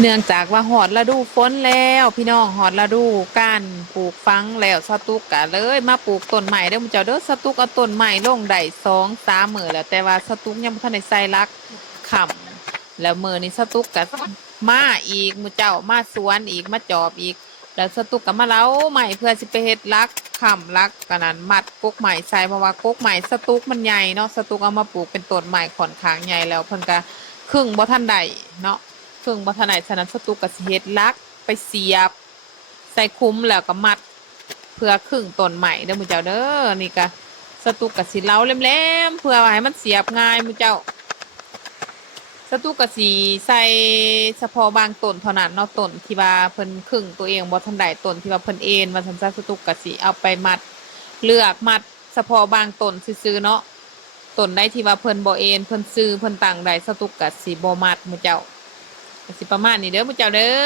เนื่องจากว่าหอดฤดูฝนแล้วพี่น้องหอดฤดูการปลูกฟังแล้วสตุกกะเลยมาปลูกต้นใหม่เด้อมุเจ้าเด้อสตุกเอาต้นใหม่ลงได้2-3 มื้อแล้วแต่ว่าสตุกยังบ่ทันได้ใส่รักค่ำแล้วมื้อนี้สตุกกะมาอีกมุเจ้ามาสวนอีกมาจอบอีกแล้วสตุกกะมาเล้าใหม่เพื่อสิไปเฮ็ดรักค่ำรักกันนั้นมัดกกใหม่ใส่เพราะว่ากกใหม่สตุกมันใหญ่เนาะสตุกเอามาปลูกเป็นต้นใหม่ค่อนข้างใหญ่แล้วเพิ่นก็ครึ่งบ่ทันได้เนาะ เครื่องบัทนายฉะนั้นสตุกกับสิเฮ็ดลักไปเสียบใส่คุ้มแล้วก็มัดเพื่อครึ่งต้นใหม่เด้อมื้อเจ้าเด้อนี่ก็สตุกกับสิเล้าแหลมๆเพื่อว่าให้มันเสียบง่ายมื้อเจ้าสตุกกับสิใส่เฉพาะบางต้นเท่านั้นเนาะต้นที่ว่าเพิ่นครึ่งตัวเองบ่ทันได้ต้นที่ว่าเพิ่นเอ็นว่าซั่นซะสตุกกับสิเอาไปมัดเลือกมัดเฉพาะบางต้นซื่อๆเนาะต้นใดที่ว่าเพิ่นบ่เอ็นเพิ่นซื้อเพิ่นตั้งได้สตุกกับสิบ่มัดมื้อเจ้า ก็สิประมาณนี้เด้อมื้อเจ้าเด้อ